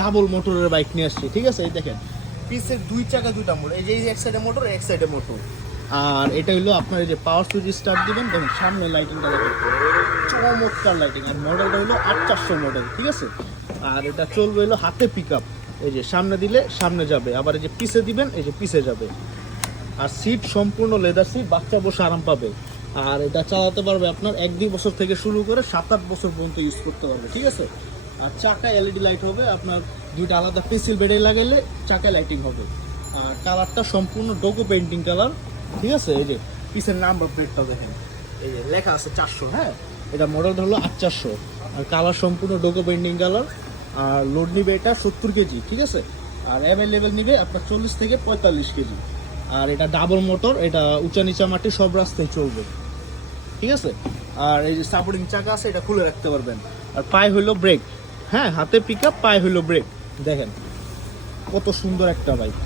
Double মোটরের bike নিয়ে আসছি, ঠিক আছে? এই দেখেন পিসের 2 চাকা 2টা মোটর, এই যে এক সাইডে মোটর এক সাইডে মোটর। আর এটা হলো আপনার এই যে পাওয়ার সুইচ স্টার্ট দিবেন, দেখুন সামনে লাইটিংটা দেখেন চমৎকার লাইটিং। আর মডেলটা হলো 8400 মডেল, ঠিক আছে? আর এটা চলবে হলো হাতে পিক আপ, এই যে সামনে দিলে সামনে যাবে, আবার এই যে পিছে দিবেন এই যে পিছে যাবে। আর সিট সম্পূর্ণ লেদার সিট, বাচ্চা বসে আরাম পাবে। আর এটা চালাতে পারবে আপনার 1-2 বছর থেকে শুরু করে 7-8 বছর পর্যন্ত ইউজ করতে পারবে, ঠিক আছে? আর চাকায় এলইডি লাইট হবে, আপনার 2টা আলাদা পেন্সিল বেডে লাগাইলে চাকায় লাইটিং হবে। আর কালারটা সম্পূর্ণ ডোকো পেন্টিং কালার, ঠিক আছে? এই যে পিসের নাম্বার প্লেটটা দেখেন, এই যে লেখা আছে 400, হ্যাঁ? এটা মডেলটা হলো 8400। আর কালার সম্পূর্ণ ডোকো পেন্টিং কালার। আর লোড নিবে এটা 70 কেজি, ঠিক আছে? আর অ্যাভেলেবেল নিবে আপনার 40 থেকে 45 কেজি। আর এটা ডাবল মোটর, এটা উঁচা নিচা মাটি সব রাস্তায় চলবে, ঠিক আছে? আর এই যে সাপোর্টিং চাকা আছে, এটা খুলে রাখতে পারবেন। আর পায়ে হইলো ব্রেক, হ্যাঁ, হাতে পিক আপ, পায়ে হইলো ব্রেক। দেখেন কত সুন্দর একটা বাইক।